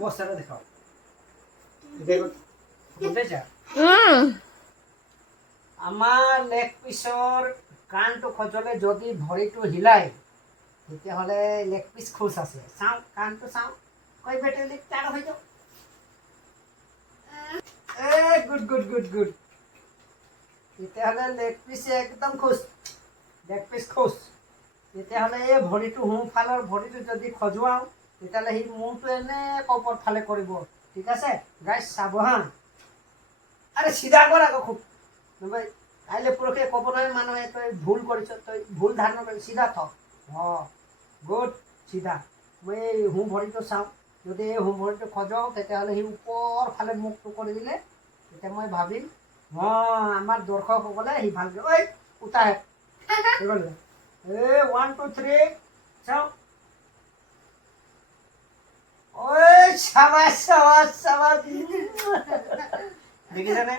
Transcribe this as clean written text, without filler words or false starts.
বস্তাটা দেখাও দেখো বুঝেছা আমাৰ লেগ পিছৰ কাণটো খজলে যদি ভৰিটো হিলায় তেতিয়াহ'লে লেগ পিছ খোজ আছে চাওঁ কাণটো চাওঁ কৈ বেটেলি তাৰ হৈ যাওঁ গুড গুড গুড গুড তেতিয়াহ'লে লেগ পিছে একদম খোজ লেগ পিছ খোজ তেতিয়াহ'লে এই ভৰিটো সোঁফালৰ ভৰিটো যদি খজুৱাওঁ তেতিয়াহ'লে সি মূৰটো এনেকৈ ওপৰ ফালে কৰিব ঠিক আছে গাইজ চাব হা আৰে চিধা কৰ আকৌ খুব ভাই কাইলৈ পৰহি ক'ব নহয় মানুহে তই ভুল কৰিছ তই ভুল ধাৰণা কৰি চিধা থ গুড চিধা মই এই সোঁ ভৰিটো চাওঁ যদি এই সোঁ ভৰিটো খজুৱাওঁ তেতিয়াহ'লে সি ওপৰ ফালে মুখটো কৰি দিলে তেতিয়া মই ভাবিম আমাৰ দৰ্শকসকলে সি ভালকৈ ঐ উঠাই এই 1 2 3 চাওঁ ঐ চাবাছ চাবাছ চাবাছ দেখিছানে